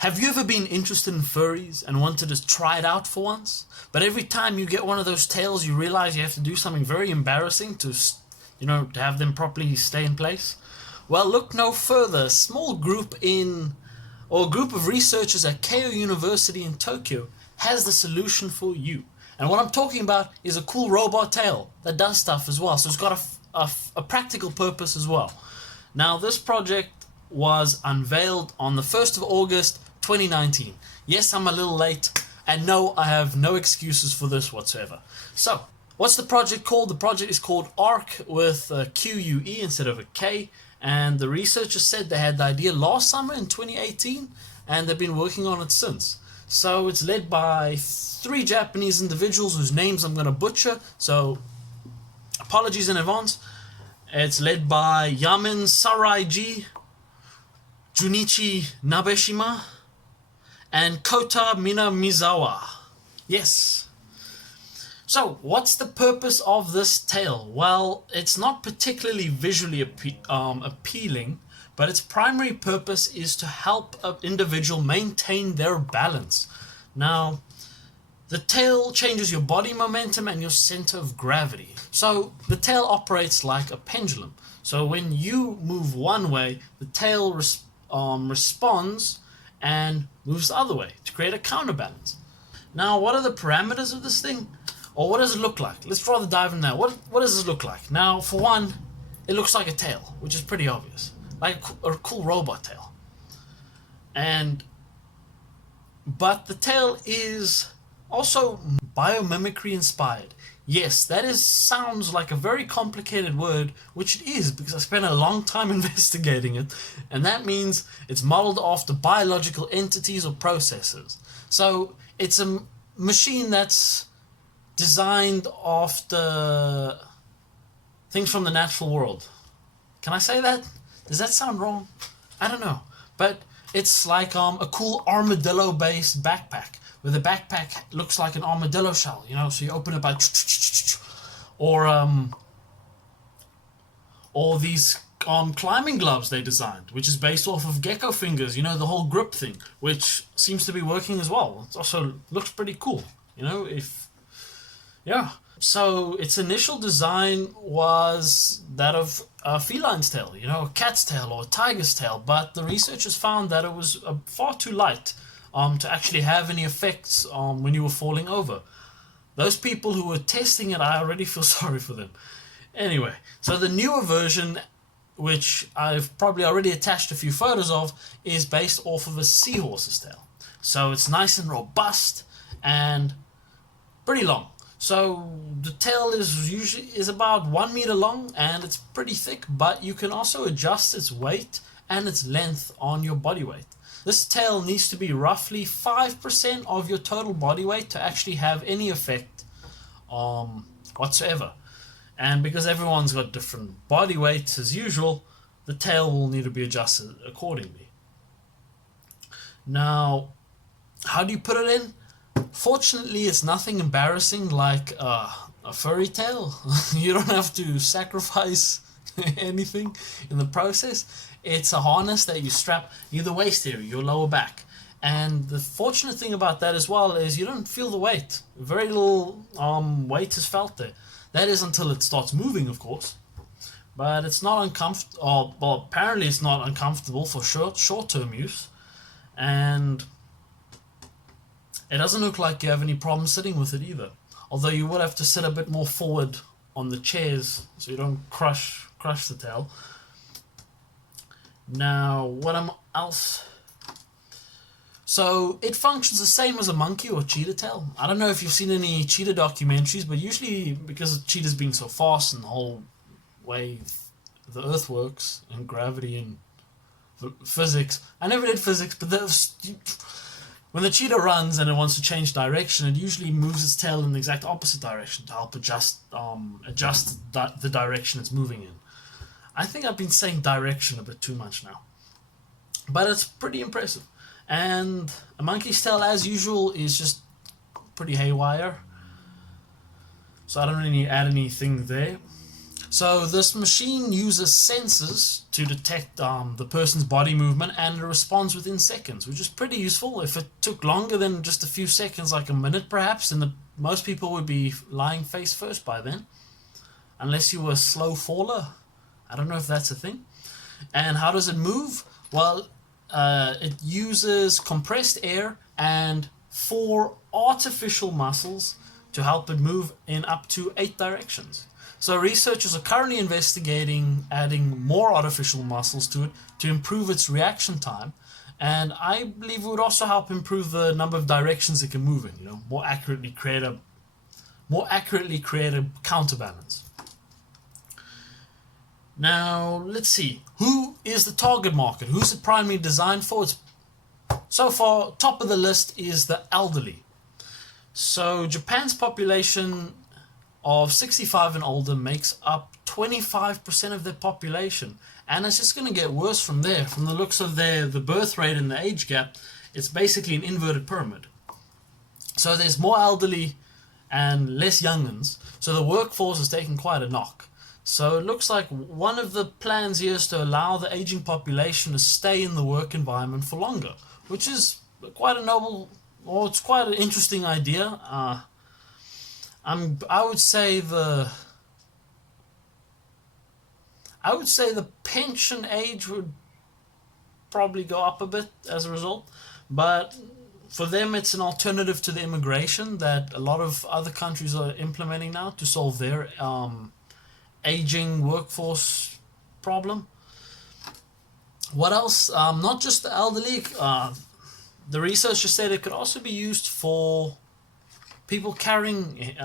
Have you ever been interested in furries and wanted to try it out for once? But every time you get one of those tails, you realize you have to do something very embarrassing to, to have them properly stay in place? Well, look no further. A small group a group of researchers at Keio University in Tokyo has the solution for you. And what I'm talking about is a cool robot tail that does stuff as well. So it's got a practical purpose as well. Now, this project was unveiled on the 1st of August 2019. Yes, I'm a little late, and no, I have no excuses for this whatsoever. So, what's the project called? The project is called ARC with a QUE instead of a K, and the researchers said they had the idea last summer in 2018, and they've been working on it since. So, it's led by 3 Japanese individuals whose names I'm going to butcher, so apologies in advance. It's led by Yamen Saraiji, Junichi Nabeshima, and Kota Minamizawa. Yes. So, what's the purpose of this tail? Well, it's not particularly visually appealing, but its primary purpose is to help an individual maintain their balance. Now, the tail changes your body momentum and your center of gravity. So, the tail operates like a pendulum. So, when you move one way, the tail responds and moves the other way to create a counterbalance. Now, what are the parameters of this thing? Or what does it look like? Let's rather dive in there. What does this look like? Now, for one, it looks like a tail, which is pretty obvious. Like a cool robot tail. But the tail is also biomimicry inspired. Yes, sounds like a very complicated word, which it is because I spent a long time investigating it, and that means it's modeled after biological entities or processes. So it's a machine that's designed after things from the natural world. Can I say that? Does that sound wrong? I don't know. But it's like a cool armadillo-based backpack, where the backpack looks like an armadillo shell, so you open it by or these climbing gloves they designed, which is based off of gecko fingers, the whole grip thing, which seems to be working as well. It also looks pretty cool, So its initial design was that of a feline's tail, a cat's tail or a tiger's tail, but the researchers found that it was far too light to actually have any effects when you were falling over. Those people who were testing it, I already feel sorry for them. Anyway, so the newer version, which I've probably already attached a few photos of, is based off of a seahorse's tail. So it's nice and robust and pretty long. So the tail is about 1 meter long and it's pretty thick, but you can also adjust its weight and its length on your body weight. This tail needs to be roughly 5% of your total body weight to actually have any effect whatsoever. And because everyone's got different body weights as usual, the tail will need to be adjusted accordingly. Now, how do you put it in? Fortunately, it's nothing embarrassing like a furry tail. You don't have to sacrifice anything in the process. It's a harness that you strap near the waist area, your lower back. And the fortunate thing about that as well is you don't feel the weight. Very little weight is felt there. That is until it starts moving, of course. But it's not uncomfortable. Well, apparently it's not uncomfortable for short-term use. And it doesn't look like you have any problem sitting with it either. Although you would have to sit a bit more forward on the chairs so you don't crush the tail. Now, what else? So, it functions the same as a monkey or cheetah tail. I don't know if you've seen any cheetah documentaries, but usually, because of cheetahs being so fast and the whole way the earth works, and gravity and physics. I never did physics, but when the cheetah runs and it wants to change direction, it usually moves its tail in the exact opposite direction to help adjust the direction it's moving in. I think I've been saying direction a bit too much now. But it's pretty impressive. And a monkey's tail, as usual, is just pretty haywire. So I don't really add anything there. So this machine uses sensors to detect the person's body movement, and it responds within seconds, which is pretty useful. If it took longer than just a few seconds, like a minute perhaps, then most people would be lying face first by then, unless you were a slow faller. I don't know if that's a thing. And how does it move? Well, it uses compressed air and 4 artificial muscles to help it move in up to 8 directions. So researchers are currently investigating adding more artificial muscles to it to improve its reaction time, and I believe it would also help improve the number of directions it can move in. More accurately create a counterbalance. Now let's see, who is the target market? Who's it primarily designed for? So far, top of the list is the elderly. So Japan's population of 65 and older makes up 25% of their population, and it's just going to get worse from there. From the looks of the birth rate and the age gap, it's basically an inverted pyramid. So there's more elderly and less young'uns, so the workforce is taking quite a knock. So it looks like one of the plans here is to allow the aging population to stay in the work environment for longer, which is quite a noble, or it's quite an interesting idea. I would say the pension age would probably go up a bit as a result, but for them it's an alternative to the immigration that a lot of other countries are implementing now to solve their aging workforce problem. What else? Not just the elderly. The researchers said it could also be used for people carrying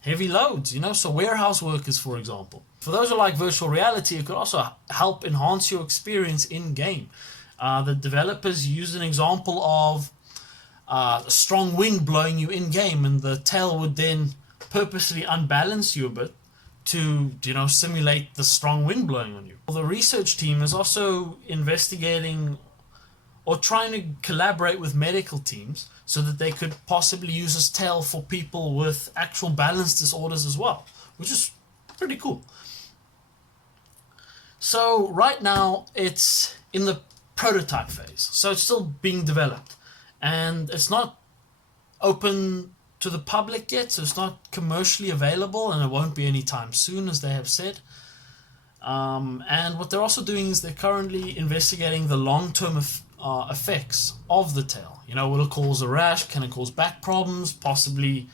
heavy loads, so warehouse workers, for example. For those who like virtual reality, it could also help enhance your experience in game. The developers used an example of a strong wind blowing you in game, and the tail would then purposely unbalance you a bit to simulate the strong wind blowing on you. The research team is also investigating or trying to collaborate with medical teams so that they could possibly use this tail for people with actual balance disorders as well, which is pretty cool. So right now it's in the prototype phase, so it's still being developed, and it's not open to the public yet, so it's not commercially available, and it won't be anytime soon, as they have said. And what they're also doing is they're currently investigating the long-term effects of the tail. Will it cause a rash? Can it cause back problems? Possibly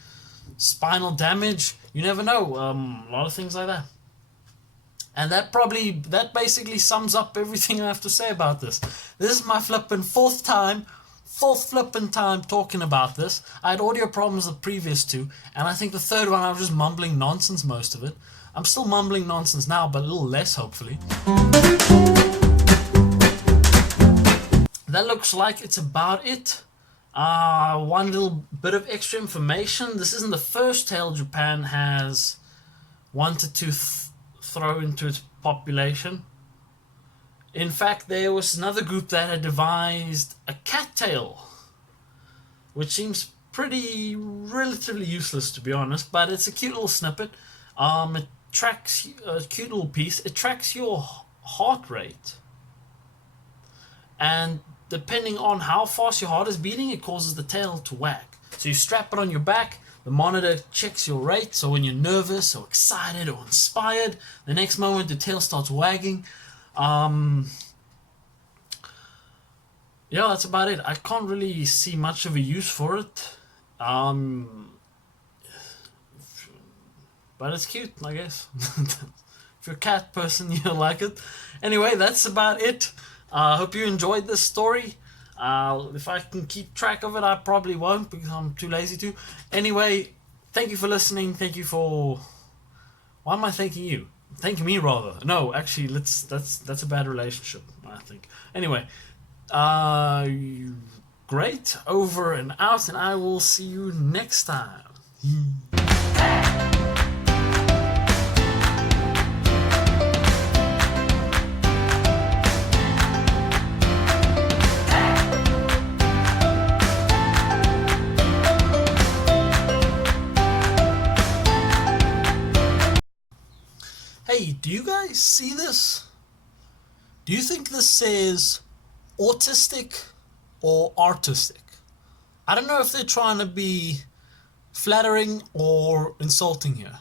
spinal damage? You never know. A lot of things like that. And that basically sums up everything I have to say about this. This is my fourth flippin' time talking about this. I had audio problems the previous 2, and I think the third one I was just mumbling nonsense most of it. I'm still mumbling nonsense now, but a little less, hopefully. That looks like it's about it. One little bit of extra information. This isn't the first tail Japan has wanted to throw into its population. In fact, there was another group that had devised a cattail, which seems relatively useless, to be honest, but it's a cute little snippet. It tracks a cute little piece. It tracks your heart rate, and depending on how fast your heart is beating, it causes the tail to wag. So you strap it on your back. The monitor checks your rate, so when you're nervous or excited or inspired, the next moment the tail starts wagging. Yeah, that's about it. I can't really see much of a use for it. But it's cute, I guess. If you're a cat person, you'll like it. Anyway, that's about it. I hope you enjoyed this story. If I can keep track of it, I probably won't because I'm too lazy to. Anyway, thank you for listening. Thank you for... Why am I thanking you? Thank me, rather. No, actually, that's a bad relationship, I think. Anyway, great. Over and out, and I will see you next time. Do you guys see this? Do you think this says autistic or artistic? I don't know if they're trying to be flattering or insulting here.